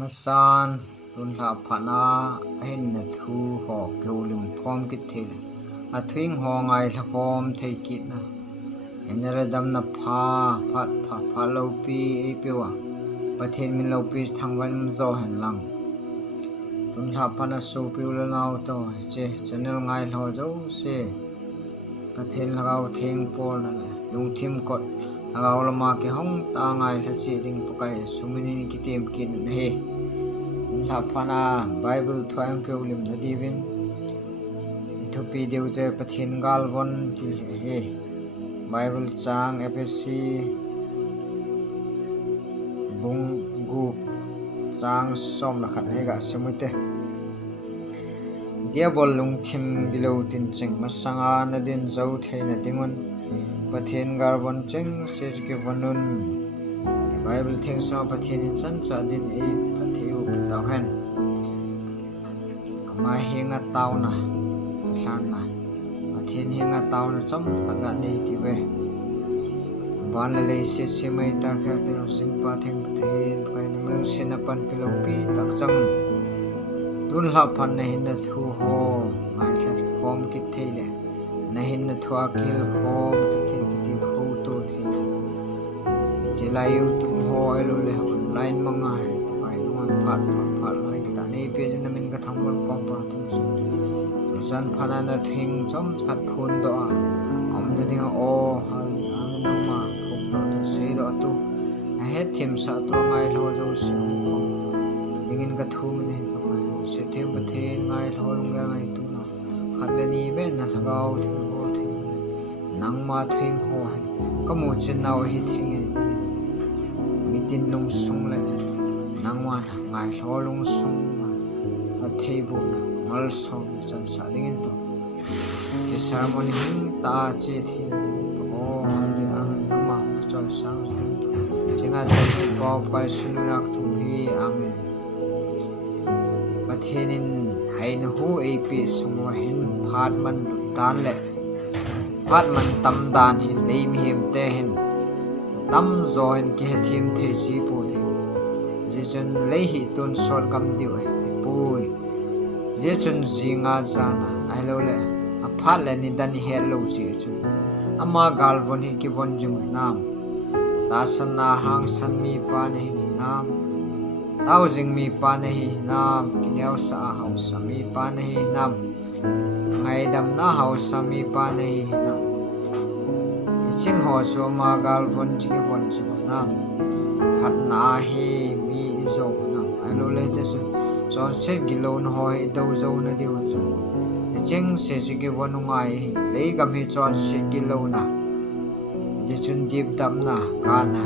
Masan tun la phana hin na thu ho kyolim phom kit thil a thing ho ngai la khom thei kit na eneradam na pha lo pi e pewa pathen min lo pi thangwan zo han lang tun la phana so pi la naw to che channel ngai lo zo se pathen lagaw theng pol na lung thim kot lagaw lama ke hong ta ngai la si ding pukai sumini ki tem kin he la phana bible thoang ke ulim na divin ithopi deu je pathen gal won ti he bible chang fsc bung gu chang som la khat he ga semute diabol lung thim bilo tin cheng masanga na din zo theina tingun pathen gal won cheng se ke wanun bible thing sa pathen in san cha din e patheu taw hen ama henga taw na san na pathen henga taw na chom anga nei ti we ban le se mai ta kha te ro sing pathen pathen kai na mer sin pan pilo pi tak chang tun la phan na hin na thu ho mai kha khom kit theile na hin na thua kil khom kit thei kit ho to thei chilayu tum ho elo le line mangai kai nuan phat lai ta nei pe jin min ka thamol kom pa tum su san phana na thing chom chat phun do a om de ding o hal am na ma phok do to se do tu a het thim sa to ngai lo jo si dingin ka thu ne se them pathen ngai lo lung ya ngai tu na khat le ni be na thagaw thing ho thing nang ma thing ho hai ka mu chen naw hi thing tin nung sung le nangwan ngai lo lung sung ma thei bu na mal som san sa ding to ke ceremony hing ta che thi o le ang ma chol sang jinga de po pai sunak tu hi amen pathenin hain hu ap sungwa hin phat man tan le phat man tam dan hin leim him te hin tam zoin ke thim the si pu je chun lei hi tun sol kam diu pui je chun jinga zana ai lo le a phat le ni dan he lo chi chu ama gal bon hi ki bon jing nam ta san na hang san mi pa ne nam tao jing mi pa ne hi nam kineu sa hau sa mi pa ne hi nam ngai dam na hau sa mi pa ne hi nam sing ho so ma gal von chi bon chi nam phat na hi mi zo nam ai lo le te son se gilon hoi do zo na diu chu ching se chi ge bon ngai le gam hi chon se gilona je chun dip dam na ka na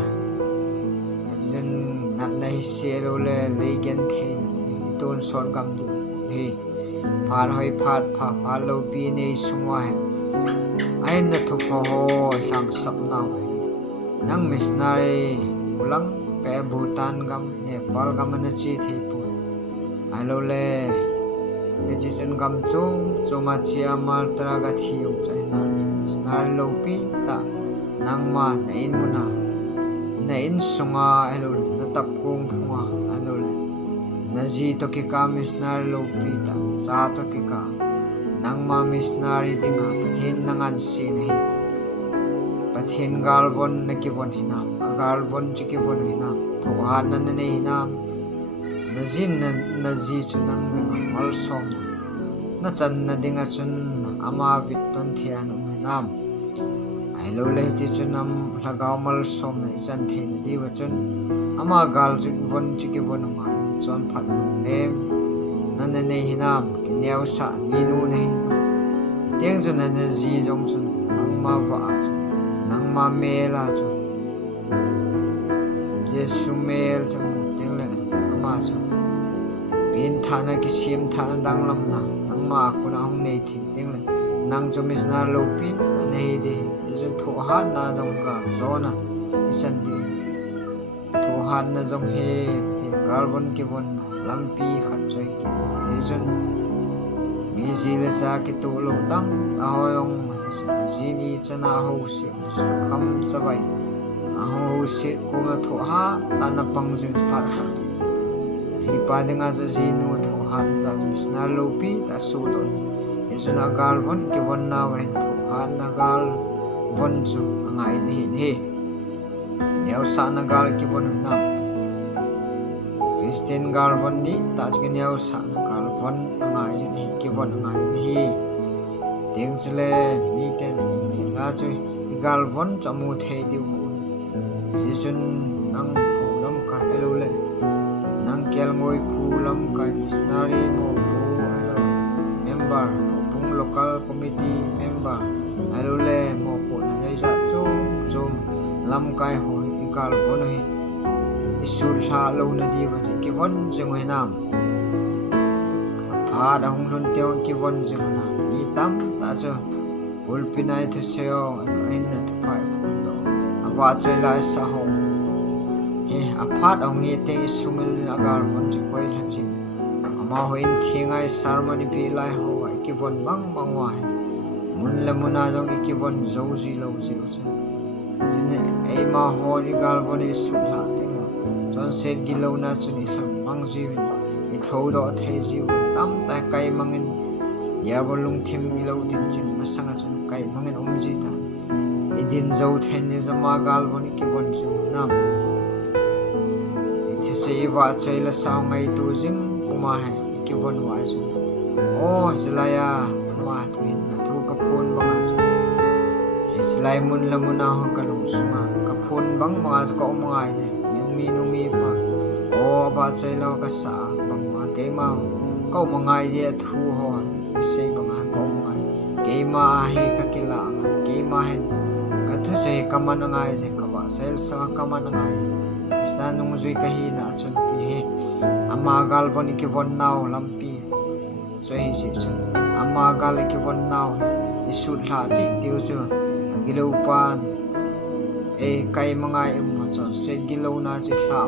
jin nat na hi se lo le gen the ton son gam du hi phar hoi phat pha lo pi nei sungwa ai na thu ho sang sap na nang misnari ulang pe bhutan gam nepal gam na chi thei pu alo le ji chen gam chu ma chia mal tra ga thiu chai na snar lo pi ta nang ma na in muna na in sunga alo na tap kong phunga alo le na ji to ki ka misnar lo pi ta sa to ki ka nang ma misnari dinga pathen nangan sin he pathen gal bon na ki bon hina gal bon chi ki bon hina tho ha na ne hina na jin na ji chu nang mal som na chan na dinga chun ama vit ton thian nam ai lo le ti chu nam lagaw mal som na chan the di wa chun ama gal chu bon chi ki bon ma chon phat nem nan ne hinam kineu sa minu ne tiếng cho nên gì trong chun nang ma va nang ma me la chu jesu mel trong tiếng le ma chu pin thana ki sim thana dang lam na nang ma ku na hong nei thi tiếng le nang cho mis na lo pin nei de je tho ha na dong ka zo na isan di tho ha na jong he pin carbon ki bon lampi khat choi ki jesu mi zile sa ki tu lo tam ta hoyong ma ji ni chana ho si kham sabai a ho si ko ma tho ha ta na pang jing phat Pathen Gal ji nu tho han za misnar lo pi ta su do Yesun agal von ki von na wen tho han agal von chu angai ni he neu sa nagal ki von nam Christian gal von ni ta ki neu sa nagal von angai ni ki von angai ni he tiếng chile mi ten mi la chu gal von chamu thei di Yesun nang lam ka elo le nang kel ngoi phu lam ka missionary mo phu elo member pung local committee member elo le mo ko nei za chum lam kai ho gal von he isul ha lo na di wa ki von jeng we nam pha da hung lun teo ki von jeng na mi tam ta cho ulpinai thu seo en na phai do awa choi lai sa ho he aphat ongi te sumil agar von chi koi la chi ama hoin thingai ceremony pi lai ho ai ki von bang wa mun la muna jong ki von zo ji lo ji cha jine ai ma ho ri gal von isu la te mo jon set gi lo na chu ni lam mang ji i tho do the ji tam ta kai mangin ya bolung thim gi lo din chin masanga chu kai mangin ji ta idin zo then ni jama gal von ki von chu nam i se wa choi la sao ngai tu jing uma hai ki von wa chu o silaya ma twin thu ka phun banga chu islai mun la muna ho ka lu sunga ka phun bang mga ko mga ye mi pa o ba chai lo ka sa bang ma ke ma ko mga ye thu ho se banga ko mga ke ma he ka kila ke ma he ka thu se ka man ngai je ka ba sel sa ka man ngai sta nung zui ka hi na chun ti he ama gal bon ki bon naw lampi choi hi se chu ama gal ki bon naw isul la ti tiu chu gilo pan e kai mangai mo so se gilo na chi thla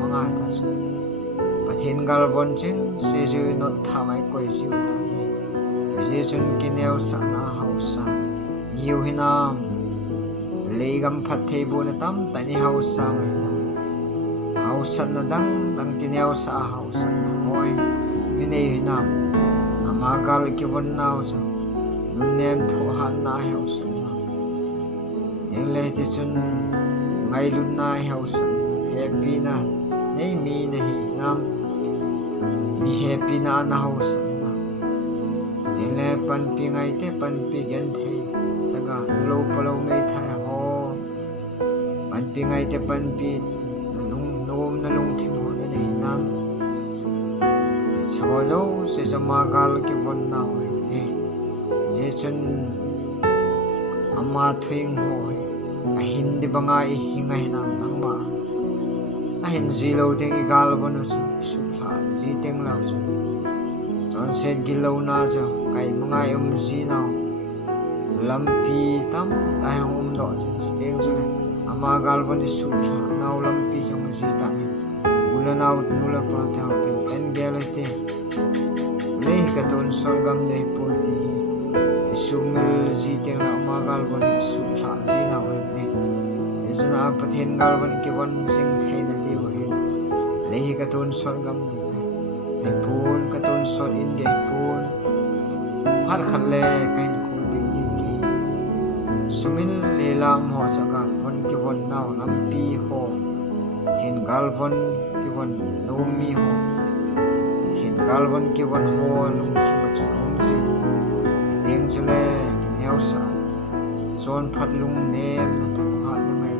mangai ta su Pathen Gal von chin se ju not tha mai koi ju ta je chun ki neu sa na hausa yu hinam legam phathe bu na tam ta ni hausa mai hausa na dang ki neu sa hausa na hoi ni nei hinam ama gal ki von nau chu nem tho han na hausa yang le ti chun ngai lun na hausa happy na nei mi na hi nam mi happy na na hausa na ele pan pi ngai te pan pi gen the chaga lo palo ngai thai ho pan pi ngai te pan pi lung nom na lung thi ho na nei nam cho jo se jama gal ki bon na ho e je chun ama thing ho ahin di banga I hinga hinam nang ma ahin zilo teng igal bonu chu su ha ji teng lau chu jon set gilo na chu kai manga ji na lampi tam ai do chu teng chu ama gal bonu su ha naw lampi chung ji ta ni ula naw nula pa ta ken gel te le ka ton sol gam de po sumil ji teng la ama gal bonu su ha ji na Yesun Pathen Gal von ki von sing thei na di wa hin lehi ka ton sol gam di ai pun ka ton sol in de pun har khan le kain khul bi di ti sumil le lam ho chaka von ki von naw lam pi ho Pathen Gal von ki von no mi ho Pathen Gal von ki von ho lung chi ma chu lung chi ding chule ki neu sa zon phat lung nem na tho ha na mai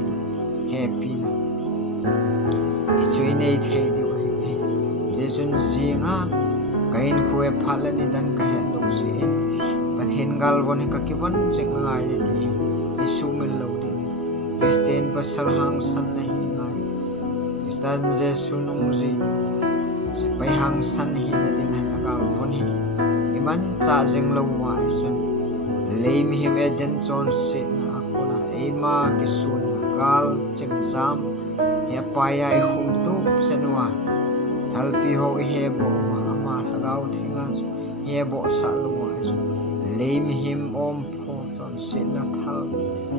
happy na ichui nei thei di wa he jesun singa kain khue phala ni dan ka he lo si Pathen Gal von ka ki von jek ngai je ti isu mil lo di Christian pasal hang san na hi ngai Christian jesu nung ji si pai hang san hi na ding ha gal von hi iman cha jeng lo wa sun leim hi me den chon sit na akona ema ki sun gal chem zam ya paya I hum tu senwa halpi ho he bo ama lagau thinga he bo sa lo wa leim him om pho chon sit na thal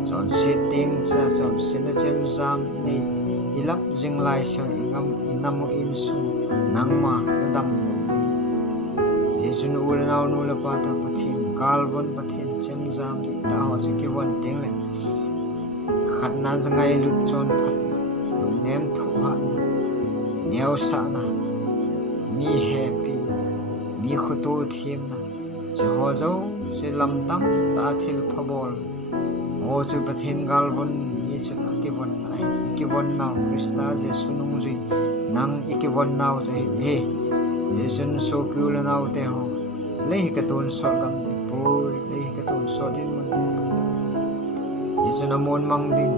chon sit ding cha chon sit na chem zam ni ilap jing lai so ingam inamo in su nang ma na dam lo Yesu nu ul nau nu la pa ta Pathen Gal von Pathen chem jam ta ho che ki von teng le khat na zangai lut chon phat lu nem thu ha neo sa na mi happy mi khutu thim na che ho zo se lam tam ta thil phabol o chu Pathen Gal von mi chu ki von ai ki von nau Krista Jesu nung ji nang ki von nau che he Yesun so kul nau te ho lei ka ton so kam te po lei ka ton so din mun Yesun amon mang ding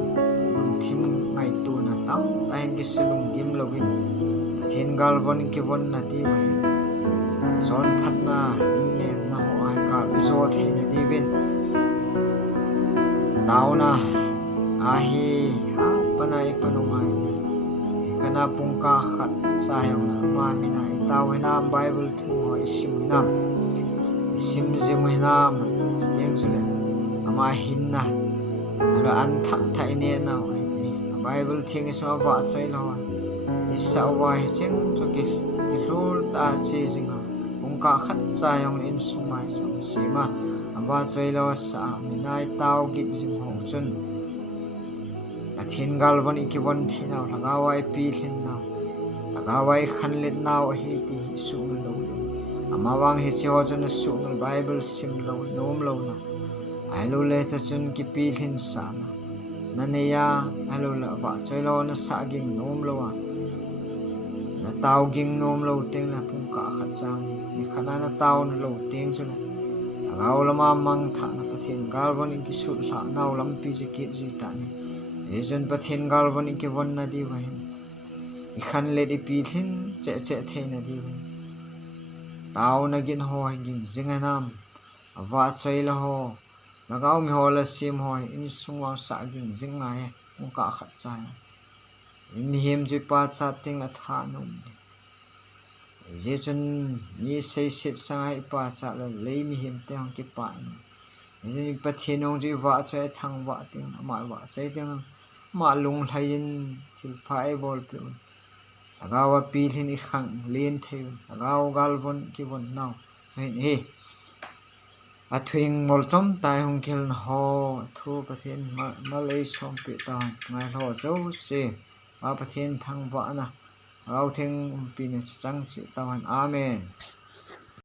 lung thim ngai tu na tam ta hen ki selung kim lovin Pathen Gal von ki von na ti wa zon phat na nem na ho ai ka bi zo the na di vin tau na a hi ha panai panungai kana pungka khat sayang na ma mina tau na Bible thu ho sim nam sim jing nam teng chule ama hin na ra an tha thai ne na Bible thing is ma wa chai lo isa wa hi cheng cho ki rol ta chi jinga pungka khat sayang in sumai sam sima aba chai lo sa minai tau git jing ho chun Pathen Gal von ikivon thina lagawai pi thin na lagawai khan let naw hi ti su lo amawang hi chiho chun su Bible sim lo nom lo na ai lo le ta chun ki pi thin sa na naneya alo la wa choi lo na sa ging nom lo wa na taw ging nom lo teng na pung ka khat chang ni khana na taw na lo teng chun lagaw lama mang tha na Pathen Gal von ki su la naw lam pi je ki ji ta ni Yesun Pathen Gal von ki von na di wa I khan le di pi thin che che the na di wa taw na gin ho ging jinga nam wa choi la ho lagaw mi ho la sim ho in sungwa sa ging jinga he ung ka khat cha in him ji pa cha ting a tha nu Yesun ni sei sit sangai pa cha la le mi him te hong ki pa ni Pathen ong ji wa choi thang wa ting ma wa choi ting ma lung thain thil phai bol pe lagawa pi thin I khang len the lagaw Gal von ki von naw chain he a thuing mol chom tai hong khel ho thu Pathen ma lei som pe ta ngai lo zo se ma Pathen thang wa na lagaw thing pi ne chang chi tawan amen